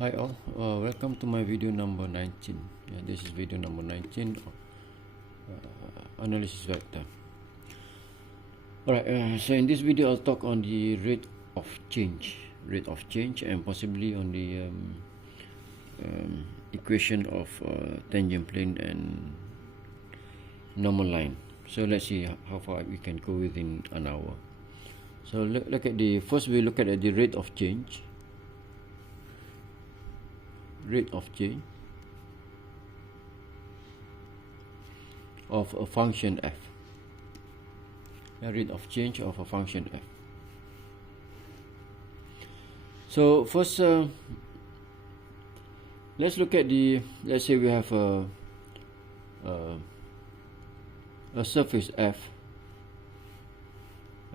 Hi all, welcome to my video number 19. This is video number 19 of analysis vector. Alright, so in this video I'll talk on the rate of change and possibly on the equation of tangent plane and normal line. So let's see how far we can go within an hour. So look at the, first we look at the rate of change of a function f. Rate of change of a function f. So first, let's look at the, let's say we have a surface f.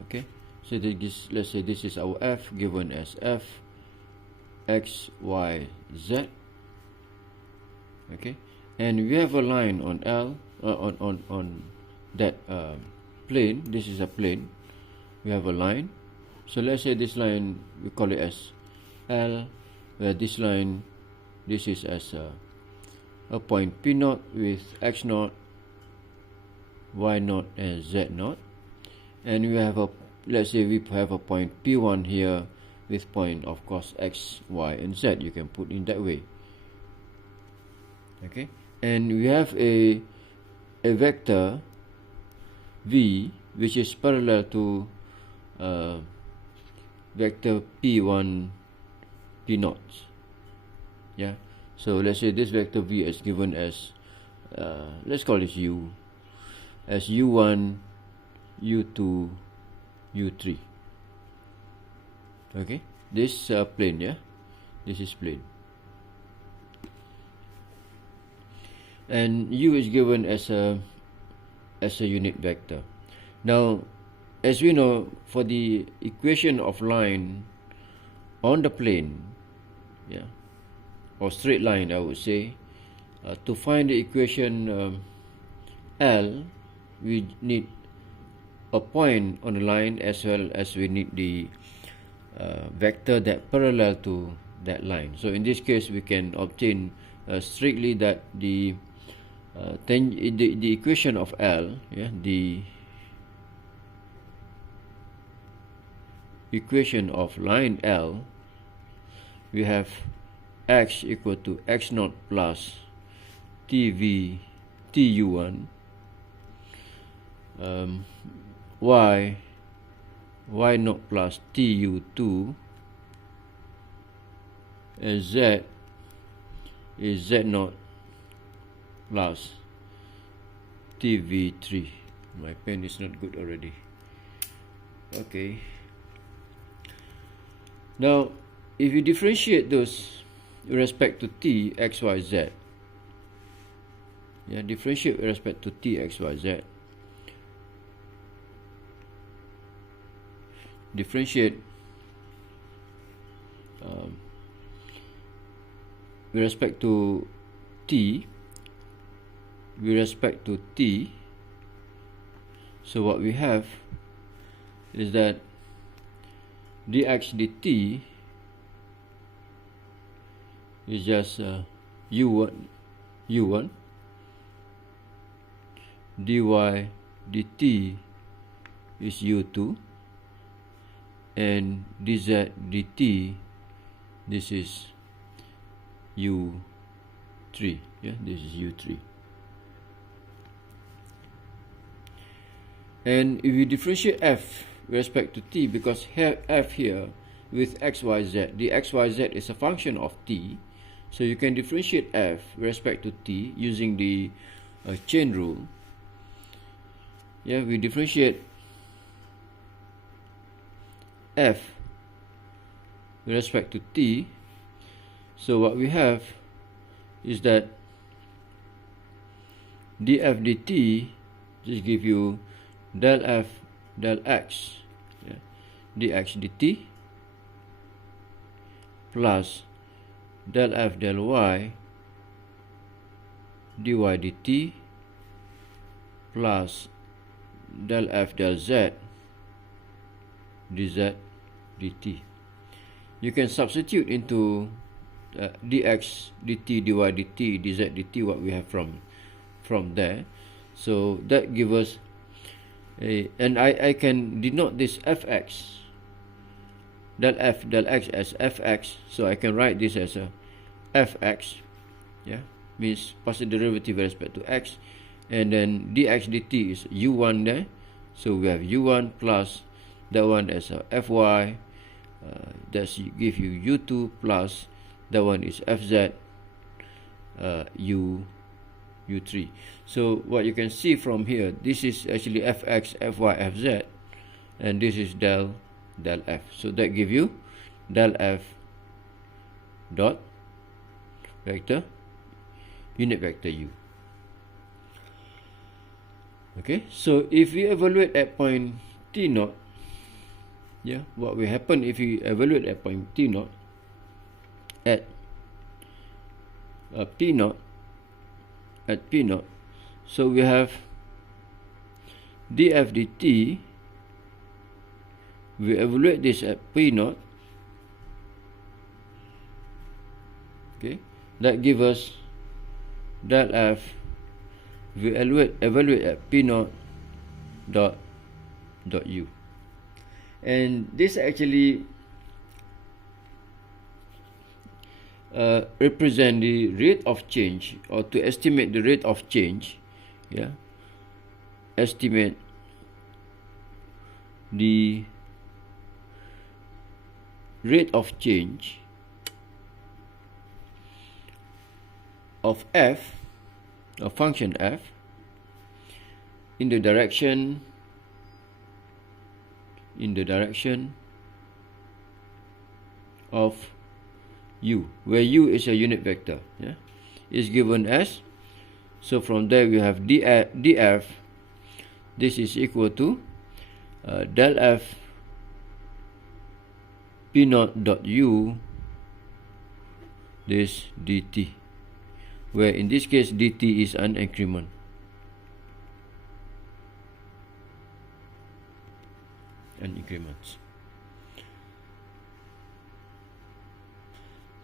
Okay, so this, let's say this is our f given as f x y z. Okay, and we have a line on L on that plane. This is a plane. We have a line. So let's say this line we call it as L, where this line, this is as a point P naught with x naught, y naught, and z naught. And we have a, let's say we have a point P1 here with point of course x, y, and z. You can put in that way. Okay, and we have a vector v which is parallel to vector p1 p naught. Yeah, so let's say this vector v is given as let's call this u, as u1, u2, u3. Okay, this plane, yeah, this is plane, and u is given as a unit vector. Now, as we know, for the equation of line on the plane, yeah, or straight line, I would say, to find the equation L, we need a point on the line as well as we need the vector that parallel to that line. So in this case, we can obtain strictly that the equation of L, yeah, the equation of line L, we have x equal to x naught plus tu1, y naught plus tu2, and z is z naught plus tv3. My pen is not good already. Okay, now if you differentiate those with respect to t, x, y, z, yeah, differentiate with respect to t, x, y, z, differentiate with respect to t, so what we have is that dx dt is just u1, dy dt is u2, and dz dt, this is u3. Yeah, this is u3. And if you differentiate f with respect to t, because f here with x, y, z, the x, y, z is a function of t, so you can differentiate f with respect to t using the chain rule. Yeah, we differentiate f with respect to t, so what we have is that df dt just give you del f del x, yeah, dx dt plus del f del y dy dt plus del f del z dz dt. You can substitute into dx dt dy dt dz dt, what we have from there. So that gives us and I can denote this fx, del f del x as fx, so I can write this as a fx, yeah, means partial derivative with respect to x, and then dx dt is u1 there, so we have u1 plus that one as a fy, that's give you u2 plus that one is fz u3. So what you can see from here, this is actually fx, fy, fz, and this is del f. So that give you del f dot vector unit vector u. Okay, so if we evaluate at point t naught, yeah, what will happen if we evaluate at point t naught at p naught, so we have df dt, we evaluate this at p naught, okay, that gives us del f, we evaluate at p naught dot u, and this actually represent the rate of change, or to estimate the rate of change, yeah, estimate the rate of change of f, of function f, in the direction of u, where u is a unit vector, yeah, is given as, so from there we have df, this is equal to del f p naught dot u, this dt, where in this case dt is an increment.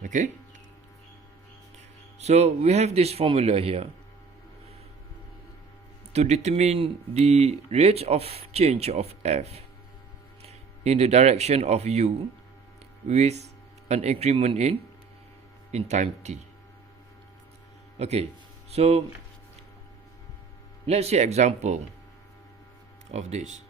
Okay, so we have this formula here to determine the rate of change of f in the direction of u with an increment in time t. Okay, so let's see example of this.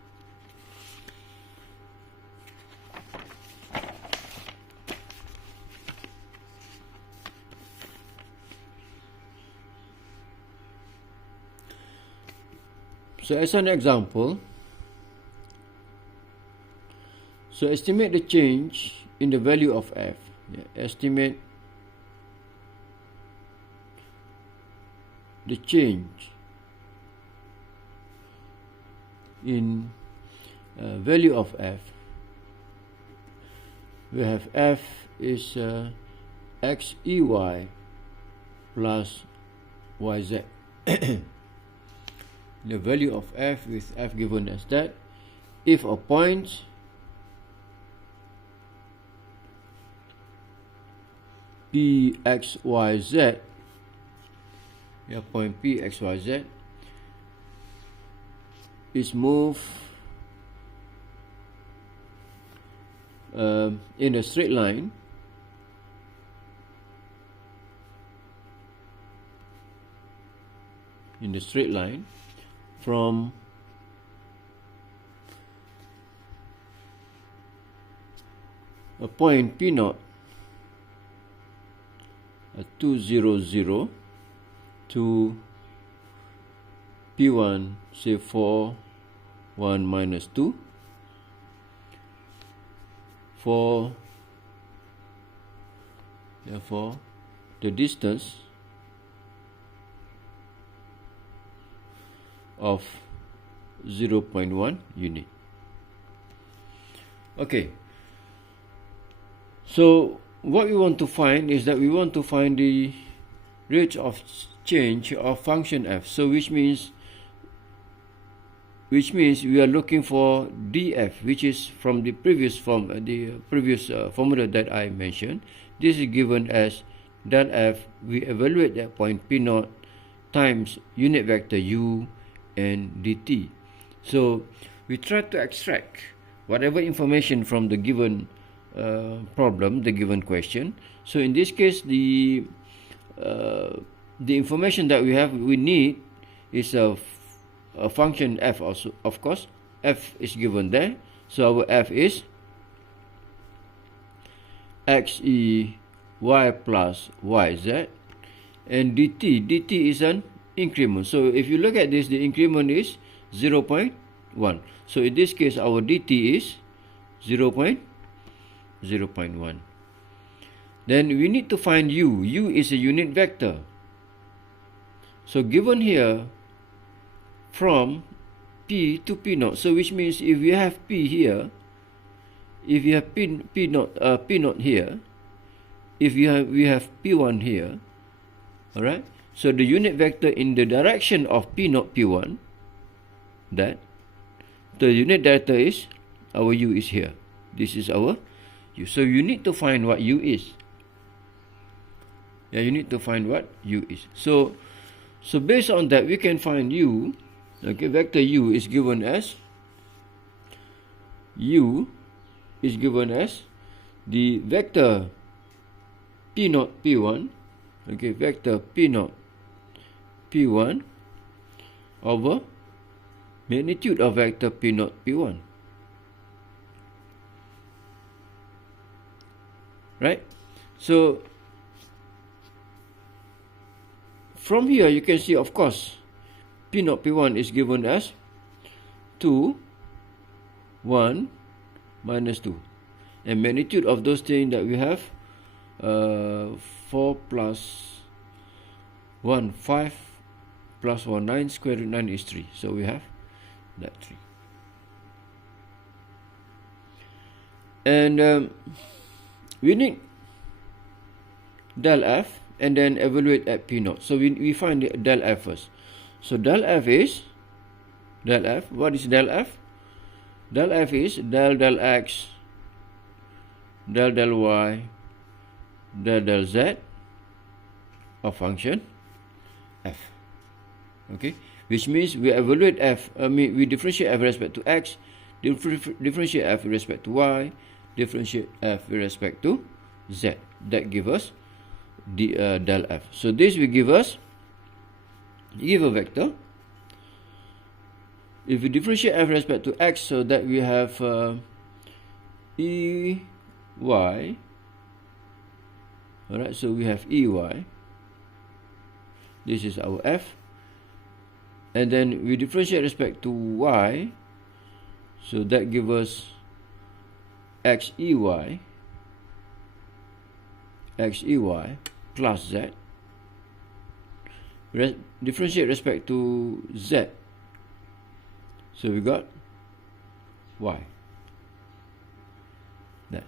So as an example, so estimate the change in the value of f. Yeah, estimate the change in value of f. We have f is xey plus yz. The value of f with f given as that, if a point p x y z, yeah, point p x y z is moved in a straight line from a point p naught 200 to p1 say 4 1 minus 2 for, therefore the distance of 0.1 unit. Okay, so what we want to find is that we want to find the rate of change of function f. So which means we are looking for df, which is from the previous formula that I mentioned, this is given as del f. We evaluate that point P naught times unit vector u and dt. So we try to extract whatever information from the given problem, the given question. So in this case, the information that we need is a function f also, of course. F is given there, so our f is x e y plus yz, and dt is an increment. So if you look at this, the increment is 0.1. So in this case, our dt is 0.1. Then we need to find u. U is a unit vector. So given here, from P to P naught. So which means if we have P here, if you have P naught here, if we have P1 here, all right. So the unit vector in the direction of P naught P1, that the unit vector is our u is here. This is our u. So you need to find what u is. Yeah, you need to find what u is. So based on that, we can find u. Okay, vector u is given as the vector P naught P1. Okay, vector P naught P1 over magnitude of vector P naught P1. Right? So from here you can see, of course, P naught P1 is given as 2, 1, minus 2. And magnitude of those things that we have, 4 plus 1, 5, plus 1, 9, square root 9 is 3. So we have that 3. And we need del f and then evaluate at P naught. So we find the del f first. So del f is, what is del f? Del f is del x, del y, del z of function f. Okay, which means we evaluate f, we differentiate f with respect to x, differentiate f with respect to y, differentiate f with respect to z. That gives us the del f. So this will give us, give a vector. If we differentiate f with respect to x, so that we have ey. Alright, so we have ey. This is our f. And then we differentiate respect to y, so that gives us xey plus z. Differentiate respect to z, so we got y. That.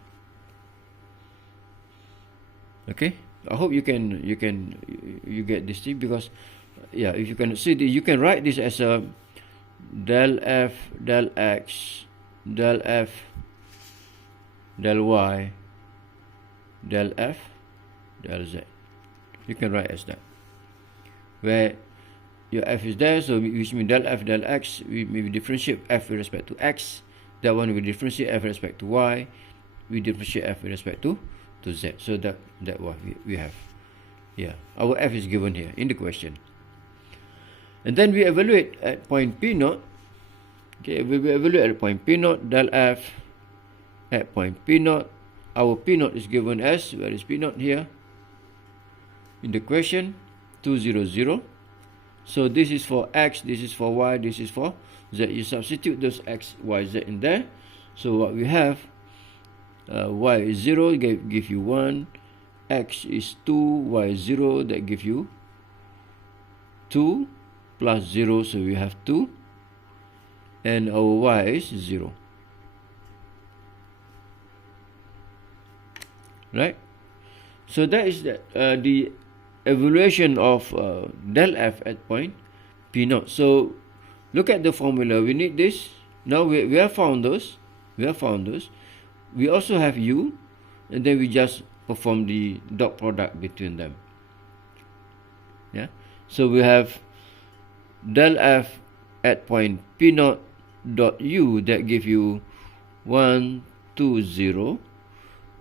Okay, I hope you get this thing, because yeah, if you can see this, you can write this as a del f, del x, del f, del y, del f, del z. You can write as that, where your f is there, so which means del f, del x, we differentiate f with respect to x. That one we differentiate f with respect to y. We differentiate f with respect to z. So that what we have. Yeah, our f is given here in the question. And then we evaluate at point P naught. Okay, we evaluate at point P naught, del f at point P naught. Our P naught is given as, where is P naught here? In the question, 200. So this is for x, this is for y, this is for z. You substitute those x, y, z in there. So what we have, y is 0, give you 1. X is 2, y is 0, that gives you 2 plus 0, so we have 2. And our y is 0. Right? So that is the evaluation of del f at point P naught. So look at the formula. We need this. Now we have found those. We also have u, and then we just perform the dot product between them. Yeah, so we have del f at point p naught dot u that give you 1, 2, 0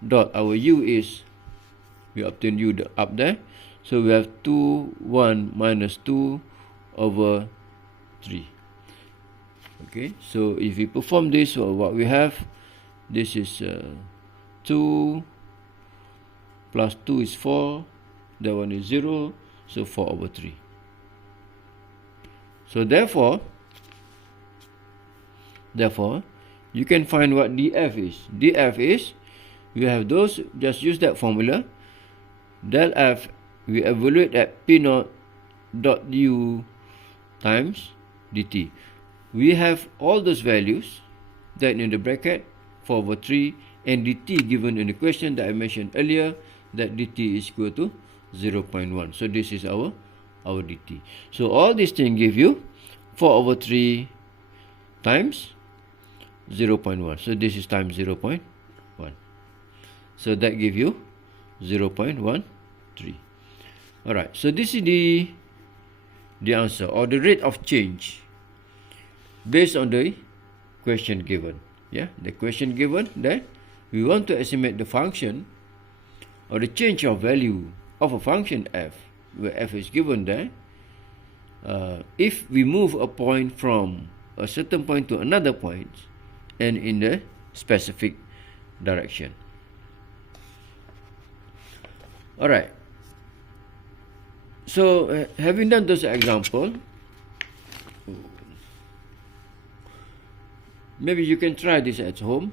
dot, our u is, we obtain u up there, so we have 2, 1 minus 2 over 3. Okay, so if we perform this, what we have, this is 2 plus 2 is 4, that one is 0, so 4 over 3. So therefore you can find what df is. Df is, we have those, just use that formula, del f we evaluate at p naught dot u times dt. We have all those values that in the bracket, 4 over 3, and dt given in the question that I mentioned earlier, that dt is equal to 0.1. So this is our dt. So all these things give you 4 over 3 times 0.1. So this is times 0.1. So that give you 0.13. Alright, so this is the answer, or the rate of change based on the question given. Yeah, the question given that we want to estimate the function or the change of value of a function f, where f is given there, if we move a point from a certain point to another point and in the specific direction. Alright, so having done this example, maybe you can try this at home.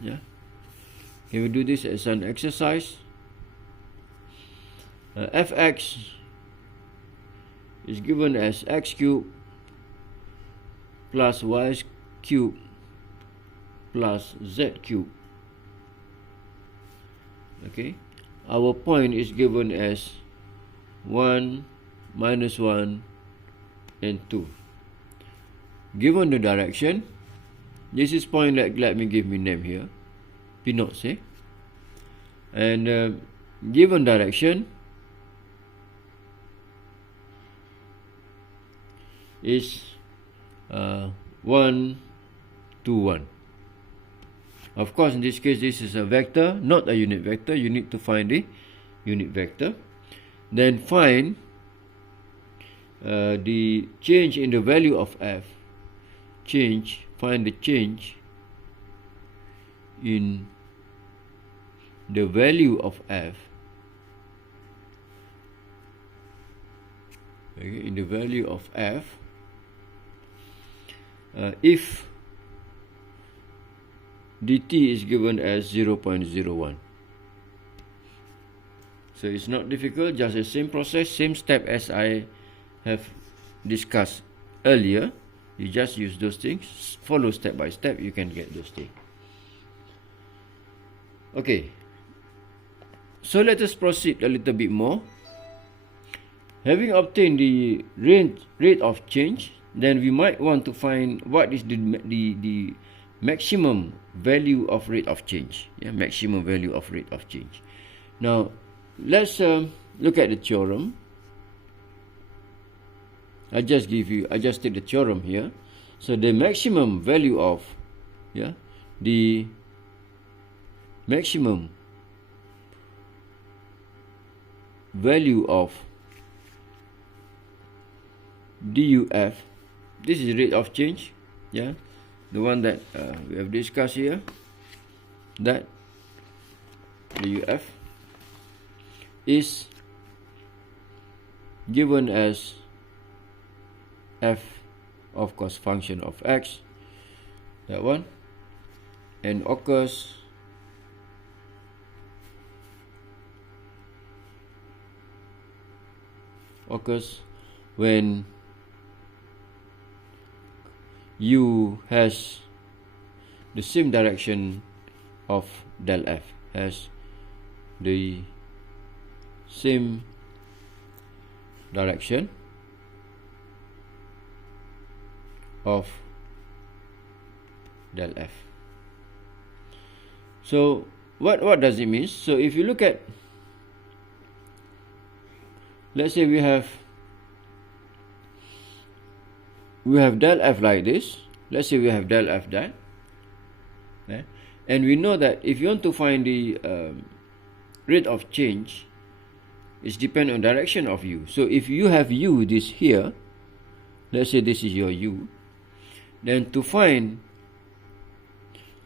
Yeah, can we do this as an exercise? Fx is given as x cubed plus y cubed plus z cubed. Okay, our point is given as 1, minus 1 and 2. Given the direction, this is point, let me give me name here, p naught, say, and given direction is 1, 2, 1. Of course, in this case, this is a vector, not a unit vector. You need to find the unit vector. Then find the change in the value of f. Find the change in the value of f. Okay, in the value of f, if dt is given as 0.01. So it's not difficult, just the same process, same step as I have discussed earlier. You just use those things, follow step by step, you can get those things. Okay, so let us proceed a little bit more. Having obtained the rate of change, then we might want to find what is the maximum value of rate of change. Yeah, maximum value of rate of change. Now, let's look at the theorem. I just take the theorem here. So the maximum value of, the maximum value of duf, this is rate of change, the one that we have discussed here, that duf is given as f, of course, function of x, that one, and occurs when u has the same direction of del f, has the same direction of del f. So what does it mean? So if you look at, let's say we have del f like this. Let's say we have del f that, and we know that if you want to find the rate of change, it's depend on direction of u. So if you have u this here, let's say this is your u, then to find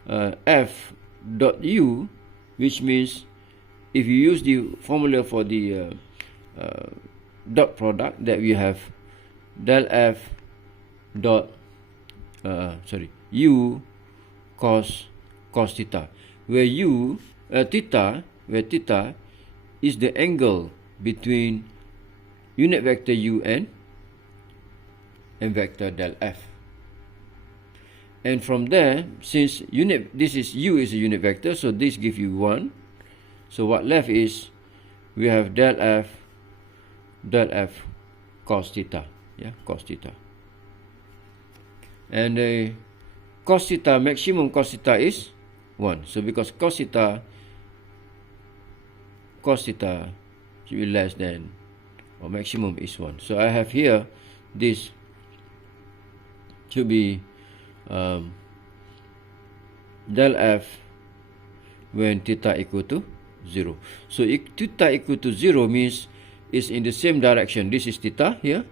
f dot u, which means if you use the formula for the dot product, that we have del f dot u cos theta, where theta is the angle between unit vector u and vector del f. And from there, since this is u is a unit vector, so this gives you 1. So what left is we have del f cos theta, cos theta. And cos theta, maximum cos theta is 1. So because cos theta should be less than, or maximum is 1. So I have here, this should be del f when theta equal to 0. So theta equal to 0 means it's in the same direction. This is theta here.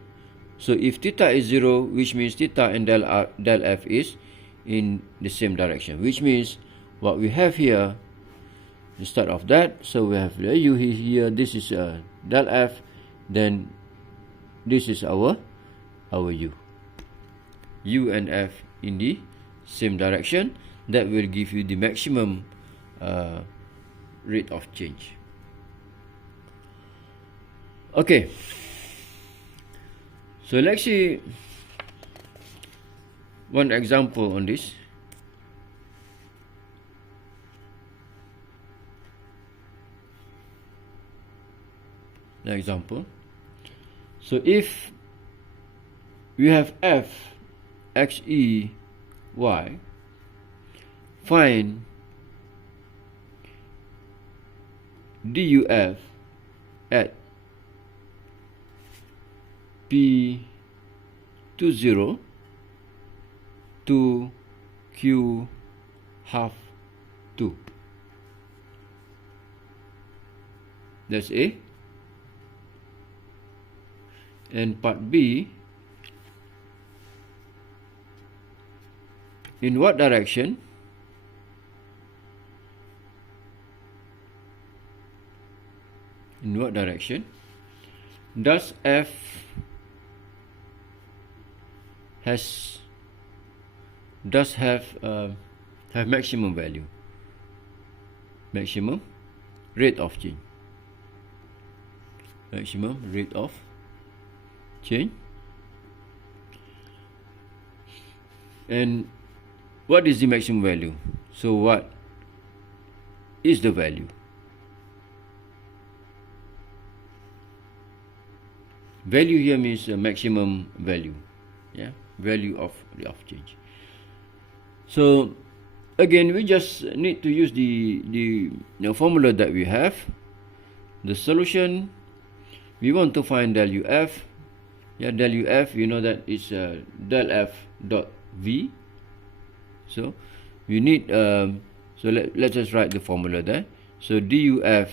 So if theta is 0, which means theta and del f is in the same direction, which means what we have here, instead of that, so we have the u here, this is del f, then this is our u and f in the same direction. That will give you the maximum rate of change. Okay, so let's see one example on this. An example. So if we have f x e y, find duf at p to 0 to q half 2. That's A. And part B, in what direction does f have maximum value, maximum rate of change, and what is the maximum value? So what is the value? Value here means maximum value, value of rate of change. So again, we just need to use the formula that we have. The solution, we want to find del uf. Del uf, you know that is del f dot v. So we need so let's just write the formula there. So duf,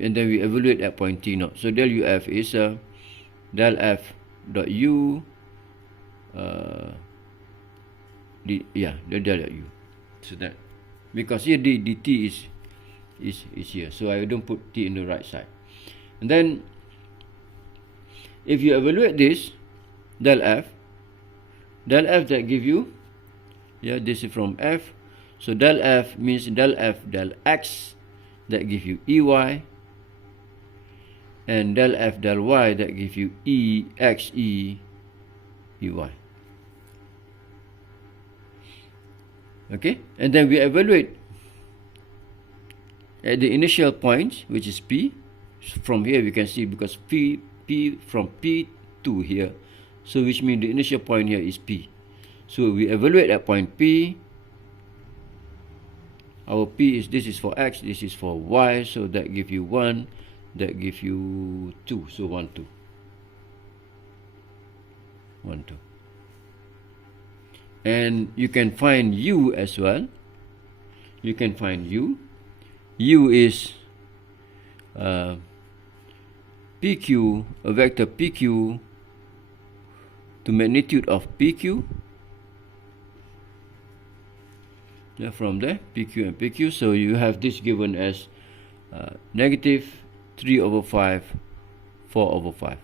and then we evaluate at point t naught. So del uf is del f dot u del dot u. So that, because here the dt is here, so I don't put t in the right side. And then if you evaluate this del f that give you, this is from f, so del f means del f del x, that give you ey, and del f del y that give you ex ey. Okay, and then we evaluate at the initial point, which is p. From here we can see, because p from p to here, so which means the initial point here is p. So we evaluate at point p. our P is, this is for X, this is for Y, so that give you 1, that give you 2, so 1, 2. 1, 2. And you can find U as well. You can find U. U is PQ, a vector PQ to magnitude of PQ. Yeah, from there, PQ and PQ. So you have this given as negative 3 over 5, 4 over 5.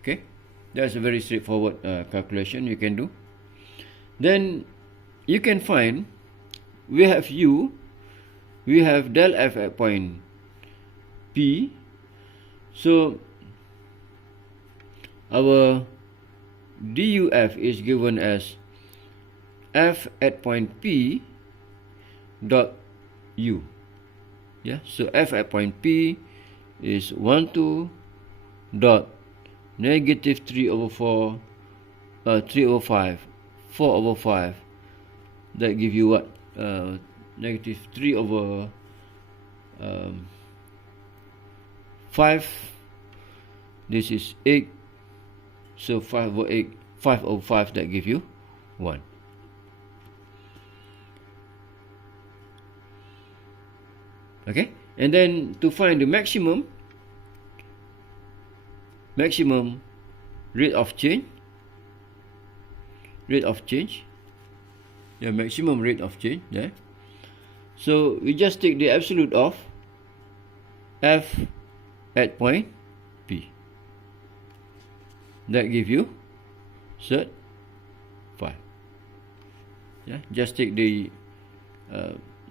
Okay, that's a very straightforward calculation you can do. Then you can find, we have U, we have del F at point P. So our DUF is given as F at point P dot U. Yeah, so F at point P is 1, 2 dot negative 3 over 4, 3 over 5, 4 over 5. That give you what? Negative 3 over 5. This is 8. So 5 over 8, 5 over 5, that give you 1. Okay, and then to find the maximum rate of change, the maximum rate of change there. So we just take the absolute of F at point P. That give you cert 5. Yeah, just take the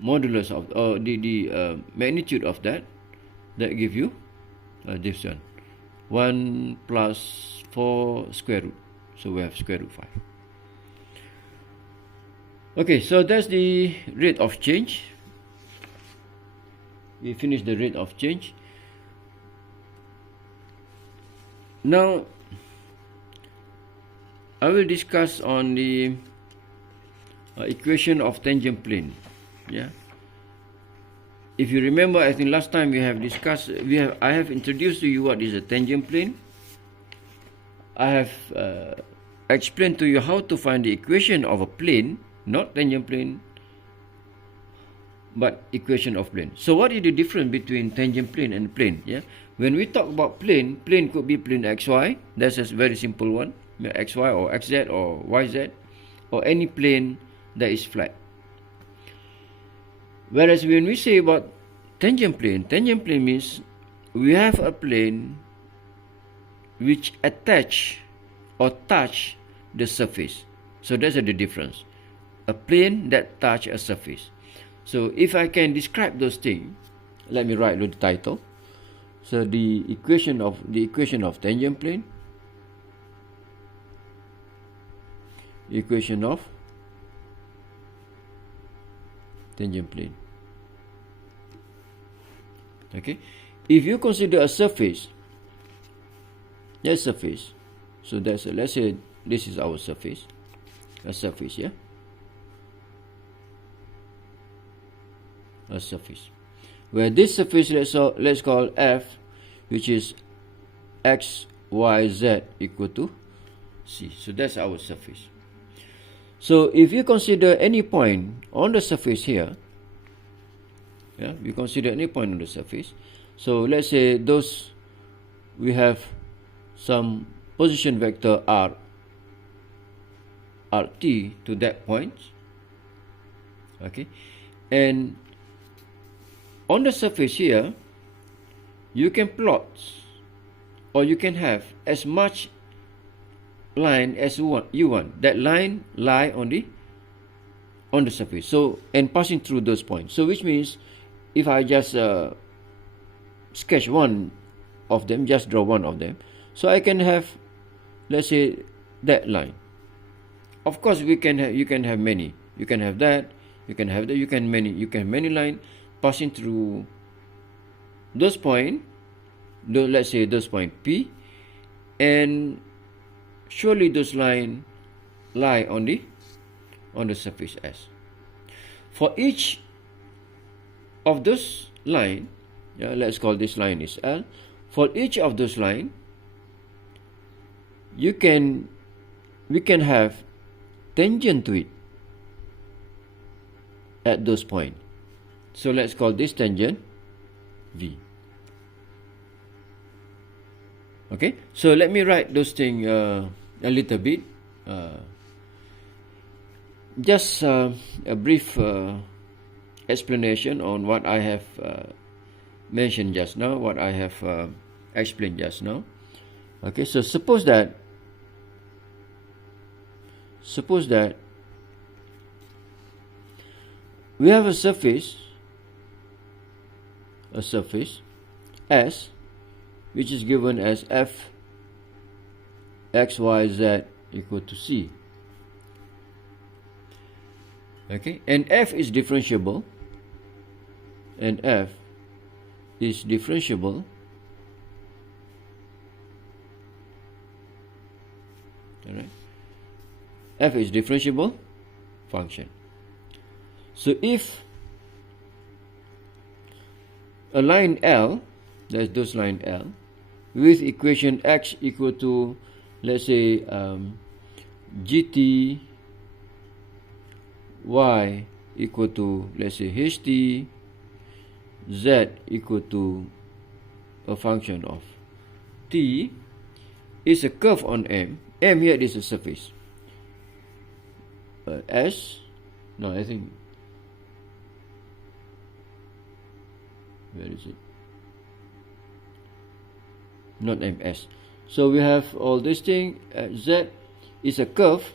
modulus of, or the magnitude of that. That give you this one, 1 plus 4 square root. So we have square root 5. Okay, so that's the rate of change. We finished the rate of change. Now I will discuss on the equation of tangent plane. Yeah. If you remember, I think last time we have discussed, I have introduced to you what is a tangent plane. I have explained to you how to find the equation of a plane, not tangent plane, but equation of plane. So what is the difference between tangent plane and plane? Yeah. When we talk about plane, plane could be plane XY. That's a very simple one. XY or XZ or YZ, or any plane that is flat. Whereas when we say about tangent plane means we have a plane which attach or touch the surface. So that's the difference. A plane that touch a surface. So if I can describe those things, let me write the title. So the equation of tangent plane, equation of tangent plane. Okay, if you consider a surface, surface. So that's let's say this is our surface, a surface, yeah, a surface. Where this surface, let's call F, which is x, y, z equal to c. So that's our surface. So if you consider any point on the surface here, yeah, we consider any point on the surface. So let's say those, we have some position vector r, rt to that point. Okay, and on the surface here, you can plot, or you can have as much line as you want. That line lie on the surface. So, and passing through those points. So which means if I just sketch one of them, just draw one of them, so I can have, let's say, that line. Of course, you can have many. You can have that. You can have that. You can have many line passing through those point. Let's say those point P, and surely those line lie on on the surface S. For each of those line, let's call this line is L. For each of those line, we can have tangent to it at those points. So let's call this tangent V. Okay, so let me write those things a little bit. Just a brief explanation on what I have mentioned just now, what I have explained just now. Okay, so suppose that we have a surface S, which is given as f x y z equal to c. Okay, and f is differentiable, alright, f is differentiable function. So if a line L, that's those line L, with equation x equal to, let's say, gt y equal to, let's say, ht, z equal to a function of t, is a curve on M. M here is a surface. S, no, I think, where is it? Not MS. So we have all this thing. Z is a curve.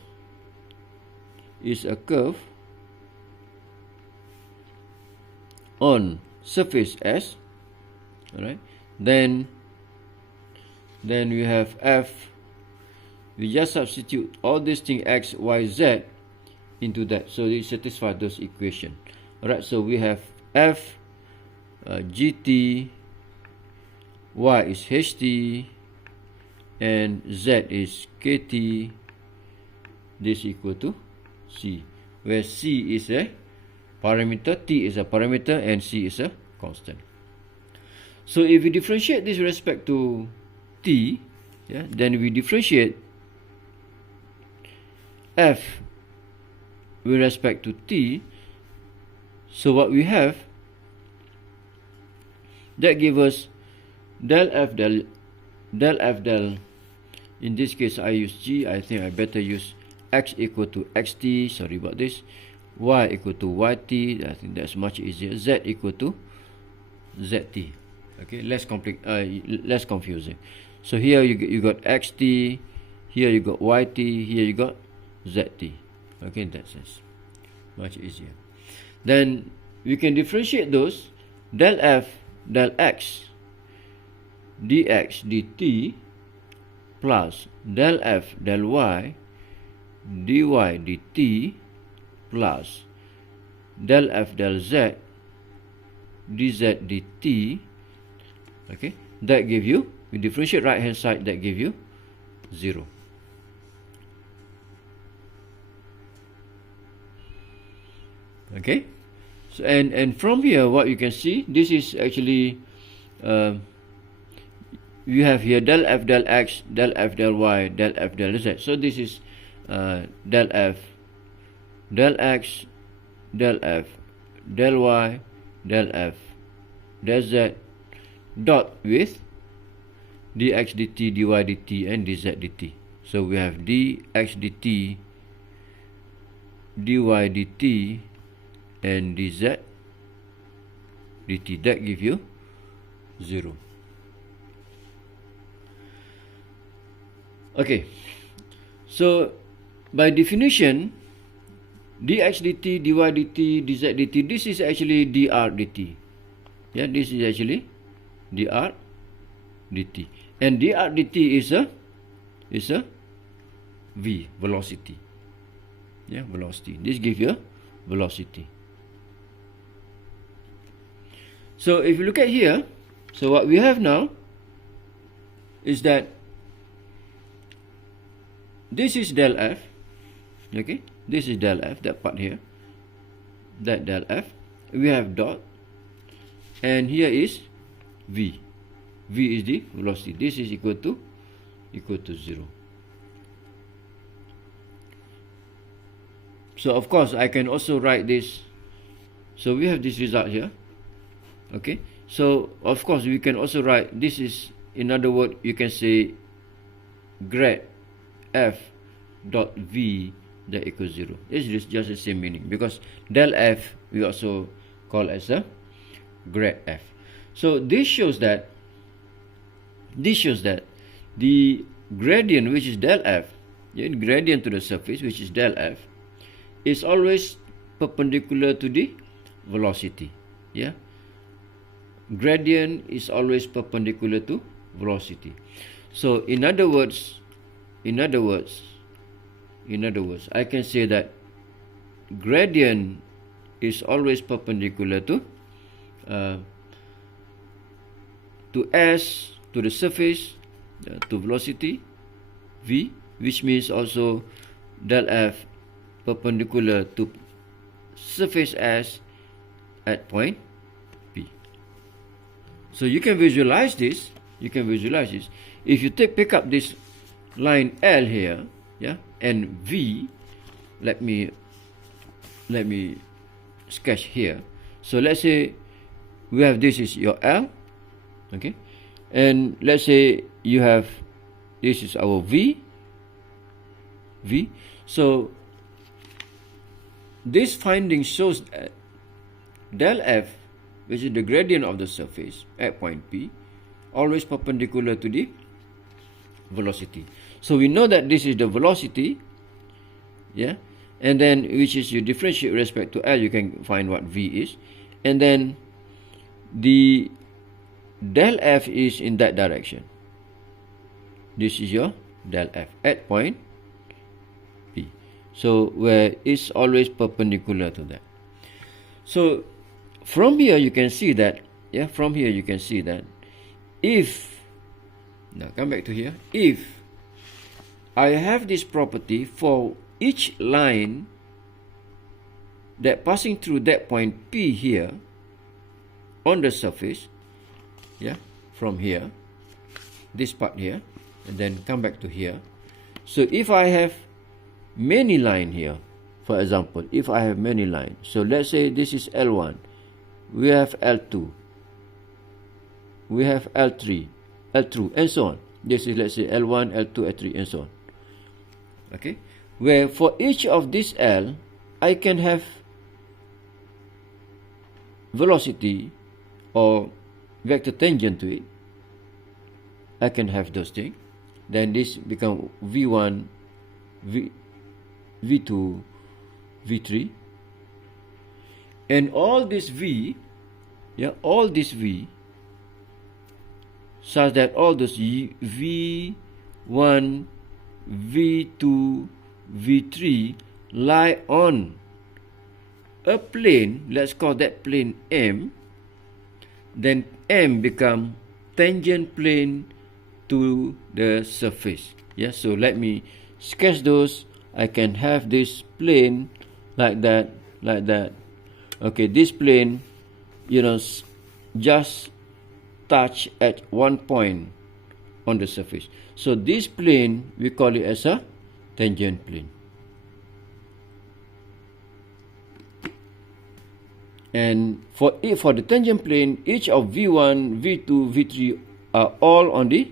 On surface S. Alright. Then we have F. We just substitute all this thing X, Y, Z into that. So it satisfies those equations. Alright. So we have F, GT, Y is HT, and Z is KT. This equal to C, where C is a parameter, T is a parameter, and C is a constant. So if we differentiate this with respect to T, then we differentiate F with respect to T. So what we have, that gives us del F del, in this case I use G, I think I better use X equal to XT, sorry about this, Y equal to YT, I think that's much easier, Z equal to ZT. Okay, less confusing. So here you got XT, here you got YT, here you got ZT. Okay, in that sense, much easier. Then we can differentiate those del F del X dx dt plus del F del Y dy dt plus del F del Z dz dt. Okay, that give you, we differentiate right hand side, that give you 0. Okay, so and from here what you can see, this is actually you have here del F del X, del F del Y, del F del Z. So this is del F del X, del F del Y, del F del Z dot with dx dt, dy dt, and dz dt. So we have dx dt, dy dt, and dz dt. That give you 0. Okay, so by definition, dx dt, dy dt, dz dt, this is actually dr dt. Yeah, this is actually dr dt, and dr dt is a v, velocity. Yeah, velocity. This gives you velocity. So if you look at here, so what we have now is that this is del F, okay, This is del f, that part here, that del f. We have dot, and here is v. V is the velocity. This is equal to 0. So of course I can also write this. So we have this result here. Okay, so of course we can also write this is, in other words, you can say grad f dot v that equals 0. This is just the same meaning, because del f we also call as a grad f. So this shows that the gradient, which is del f, gradient to the surface, which is del f, is always perpendicular to the velocity. Yeah, gradient is always perpendicular to velocity. So in other words, I can say that gradient is always perpendicular to s, to the surface, to velocity v, which means also del f perpendicular to surface s at point P. So you can visualize this. If you pick up this line L here, yeah, and V, let me sketch here. So let's say we have, this is your L, okay, and let's say you have, this is our V. So this finding shows that del f, which is the gradient of the surface at point P, always perpendicular to the velocity. So we know that this is the velocity, yeah, and then which is, you differentiate with respect to L, you can find what V is, and then the del f is in that direction. This is your del f at point P. So where it's always perpendicular to that. So from here you can see that, yeah, if, now come back to here, if I have this property for each line that passing through that point P here on the surface, yeah, from here, this part here, and then come back to here. So if I have many lines here, for example, if I have many lines, so let's say this is L1, we have L2, we have L3, L2, and so on. This is, let's say, L1, L2, L3, and so on. Okay, where for each of this L, I can have velocity or vector tangent to it. I can have those things. Then this become V1, V2, V3, and all this V, yeah, all this V, such that all those V1, V2, V3 lie on a plane, let's call that plane M, then M become tangent plane to the surface. Yeah, so let me sketch those. I can have this plane like that. Okay, this plane, just touch at one point on the surface. So this plane, we call it as a tangent plane. And for the tangent plane, each of V1, V2, V3 are all on the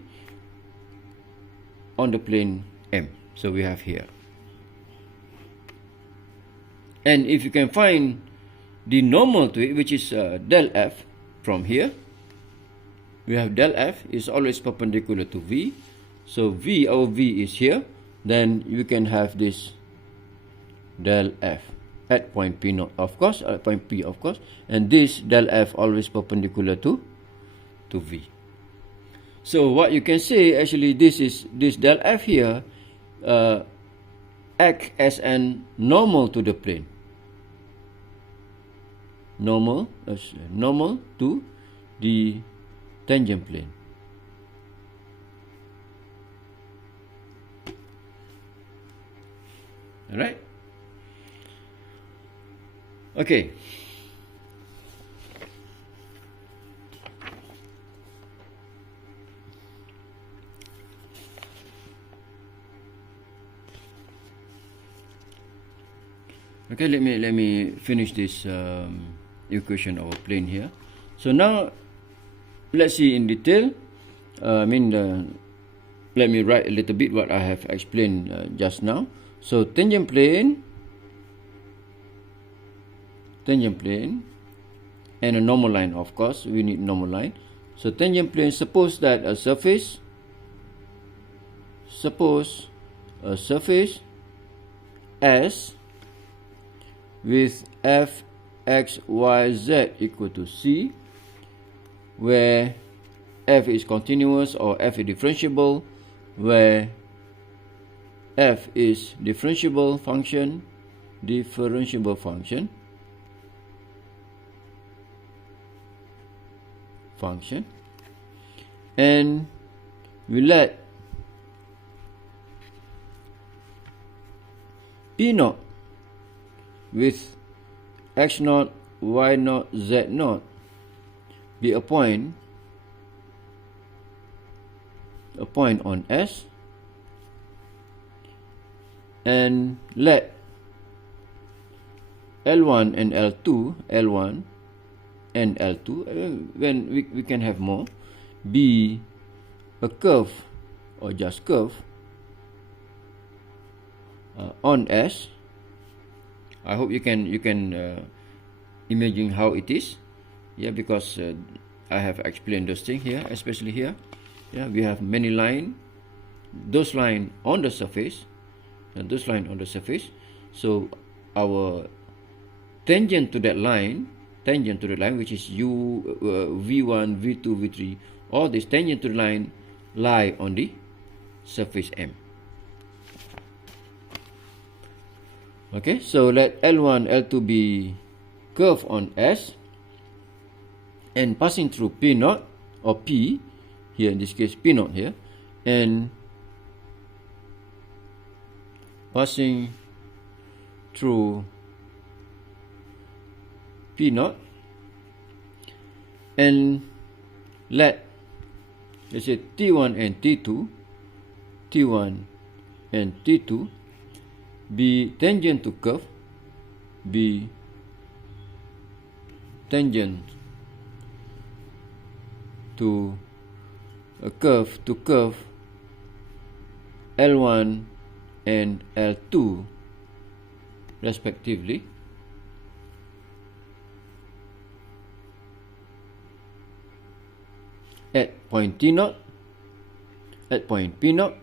plane M. So we have here. And if you can find the normal to it, which is del f from here, we have del f is always perpendicular to V. So V, our V is here. Then you can have this del f at point P, not of course, at point P, of course. And this del f always perpendicular to V. So what you can say, actually, this del f here act as an normal to the plane. Normal to the tangent plane. Alright? Okay. Okay, let me finish this equation of a plane here. So now let's see in detail. Let me write a little bit what I have explained just now. So tangent plane, and a normal line. Of course, we need normal line. So tangent plane. Suppose a surface S with f x y z equal to c, where f is continuous or f is differentiable, where f is differentiable function, and we let P naught with x naught, y naught, z naught be a point on S, and let L1 and L2, when we can have more, be a curve or just curve on S. I hope you can imagine how it is, because I have explained those things here, especially here. We have many lines, those lines on the surface, So our tangent to that line, which is V1, V2, V3, all these tangent to the line lie on the surface M. Okay, so let L1, L2 be curve on S, and passing through P naught, or P, here in this case P naught here, and passing through P naught, and let's say T1 and T2 be tangent to curve, to curve L1 and L2 respectively, at point T naught, at point P naught.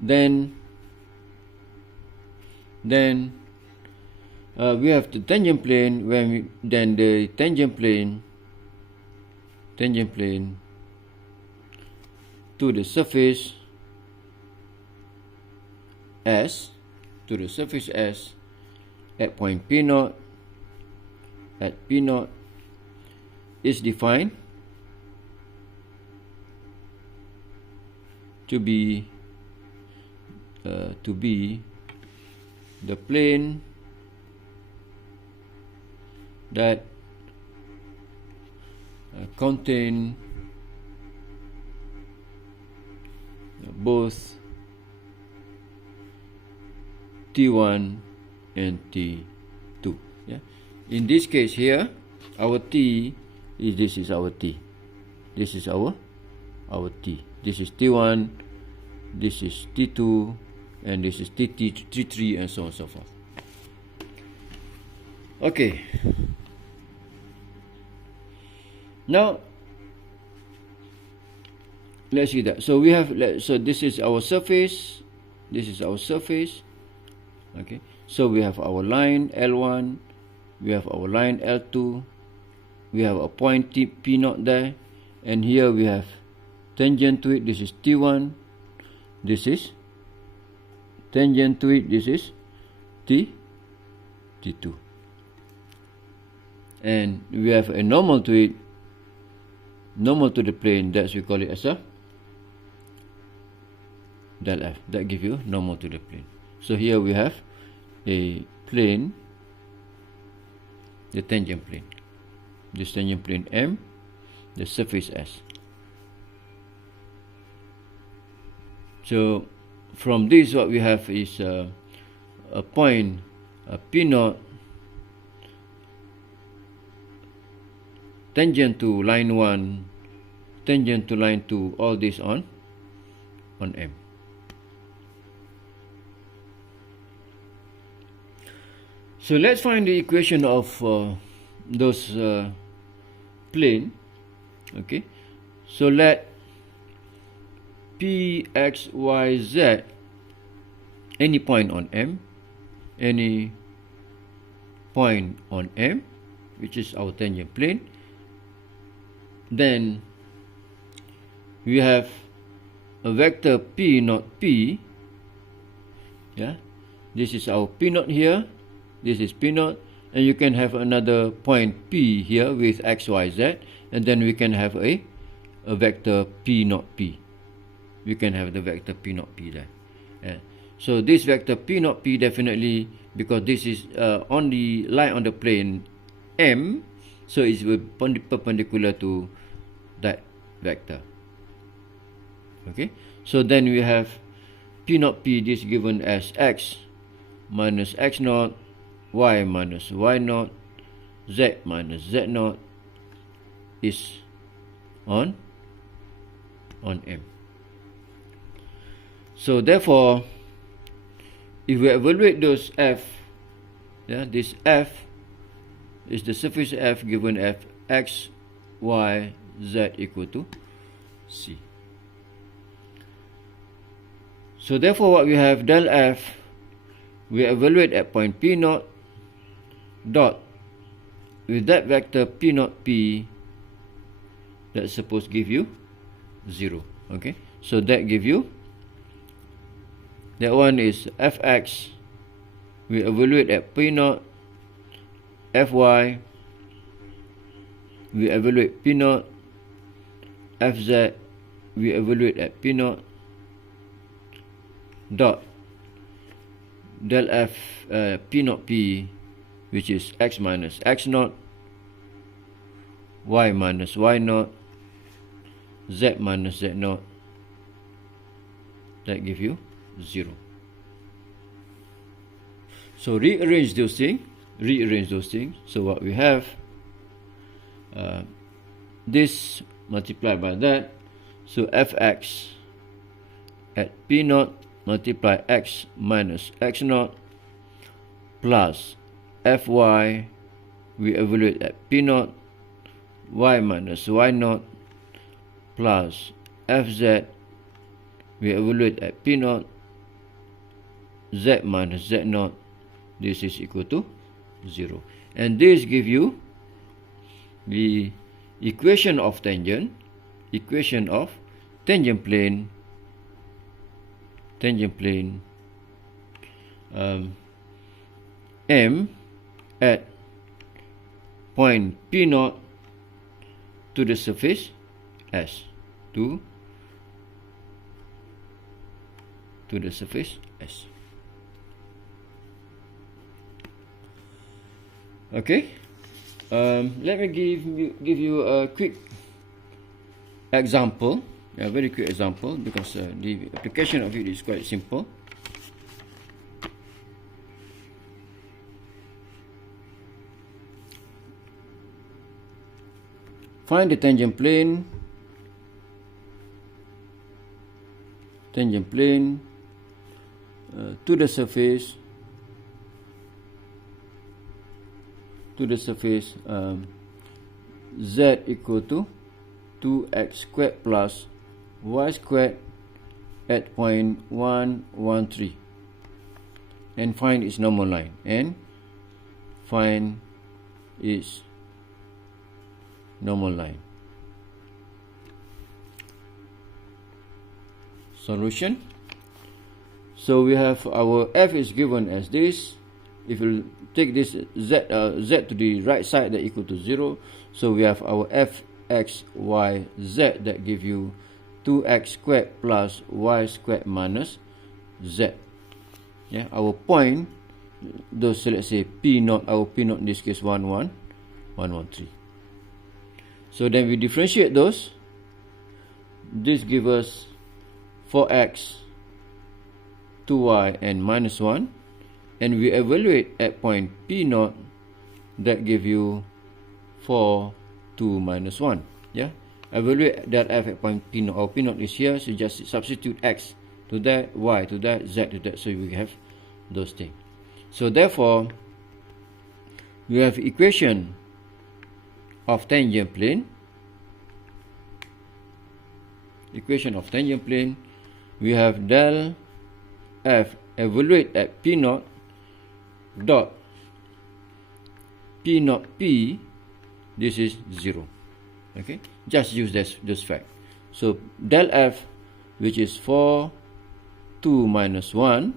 Then we have the tangent plane, then the tangent plane to the surface S, at point P naught, is defined to be the plane that contain both T1 and T2. In this case here, our T is, this is our T. This is our T. This is T1, this is T2, and this is T3, and so on and so forth. Okay. Now let's see that. So we have, so this is our surface. Okay. So we have our line L1, we have our line L2, we have a point P naught there, and here we have tangent to it. This is T1. This is tangent to it. This is T2. And we have a normal to it, normal to the plane. That's we call it as a del F. That gives you normal to the plane. So here we have a plane the tangent plane. This tangent plane M, the surface S. So from this, what we have is a point P0 tangent to line 1, tangent to line 2, all this on M. So let's find the equation of those plane. Okay, so let P, X, Y, Z, any point on M, which is our tangent plane. Then we have a vector P not P. Yeah, this is our P naught here. This is P naught, and you can have another point P here with X, Y, Z, and then we can have a vector P naught P. We can have the vector P naught P there. Yeah. So this vector P naught P definitely, because this is on the line on the plane M, so it's perpendicular to that vector. Okay, so then we have P naught P, this given as X minus X naught, Y minus Y naught, Z minus Z naught is on M. So therefore, if we evaluate those F, yeah, this F is the surface F given F X, Y, Z equal to C. So therefore, what we have del F, we evaluate at point P naught dot with that vector P naught P, that's supposed to give you 0. Okay, so that give you, that one is Fx, we evaluate at P naught, Fy, we evaluate P naught, Fz, we evaluate at P naught, dot del F P naught P, which is X minus X naught, Y minus Y naught, Z minus Z naught, that give you 0. So rearrange those things. So what we have, this multiplied by that, so Fx at P naught multiply X minus X naught plus Fy, we evaluate at P naught, Y minus Y naught plus Fz, we evaluate at P naught, Z minus Z naught, this is equal to 0. And this give you the equation of tangent plane M at point P naught to the surface S, to the surface S. Okay, let me give you a quick example, a very quick example, because the application of it is quite simple. Find the tangent plane to the surface Z equal to 2x squared plus y squared at point 1, 1, 3, and find its normal line, and find its normal line. Solution. So we have our F is given as this. If you take this Z to the right side, that equal to 0. So we have our F, X, Y, Z, that give you 2x squared plus y squared minus Z. Yeah, our point, those, so let's say P naught, our P naught in this case 1, 1. 113. So then we differentiate those. This gives us 4x, 2y, and minus 1. And we evaluate at point P0, that give you 4, 2, minus 1. Yeah? Evaluate that f at point P0. Our P0 is here, so just substitute x to that, y to that, z to that. So we have those things. So therefore, we have equation of tangent plane. Equation of tangent plane. We have del f evaluate at P0 dot P0 P. This is 0. Okay, just use this fact. So del f, which is 4, 2 minus 1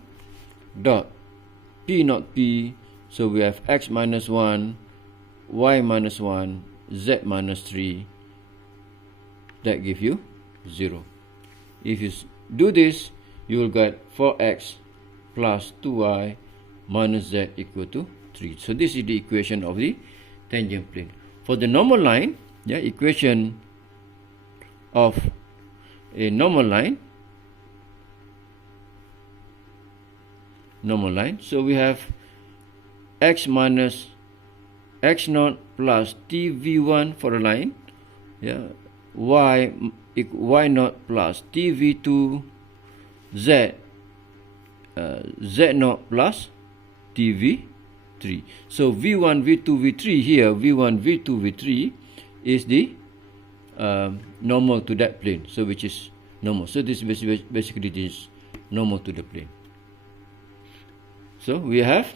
dot P0 P. So we have x minus 1, y minus 1, z minus 3. That give you 0. If you do this, you will get 4x plus 2y minus z equal to 3. So this is the equation of the tangent plane. For the normal line, yeah, equation of a normal line. So we have x minus x0 plus tv1 for a line. Yeah, y0 plus tv2, z z0 plus tv3. So v1, v2, v3 here, v1, v2, v3 is the normal to that plane. So which is normal. So this basically is normal to the plane. So we have,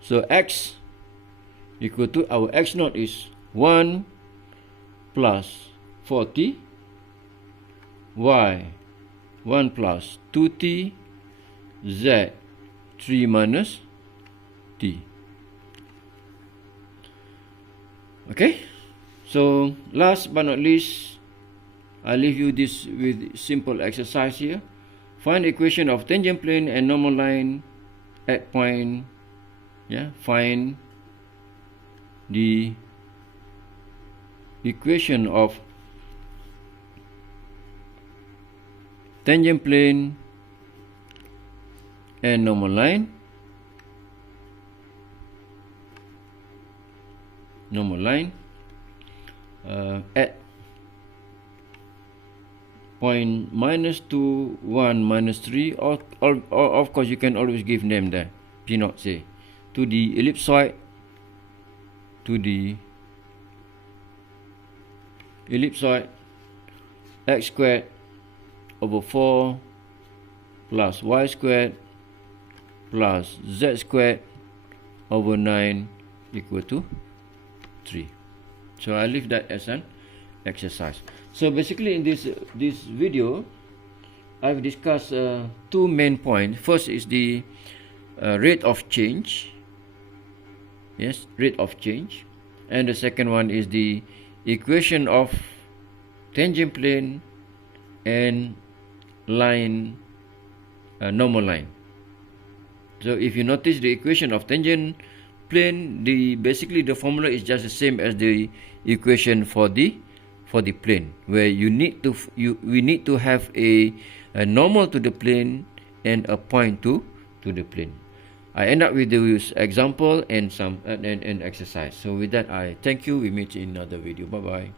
so x equal to, our x0 is 1 plus 40, y 1 plus 2t, z 3 minus t. Okay, so last but not least, I leave you this with simple exercise here. Find equation of tangent plane and normal line at point. Yeah, find the equation of tangent plane and normal line. At point -2, 1, -3, or of course you can always give name there, P0 say, to the ellipsoid, x squared over 4 plus y squared plus z squared over 9 equal to 3. So I leave that as an exercise. So basically in this video, I've discussed two main points. First is the rate of change. Yes, rate of change. And the second one is the equation of tangent plane and line, normal line. So if you notice the equation of tangent plane, basically the formula is just the same as the equation for the plane, where we need to have a normal to the plane and a point to the plane. I end up with this example and some exercise. So with that, I thank you. We meet in another video. Bye bye.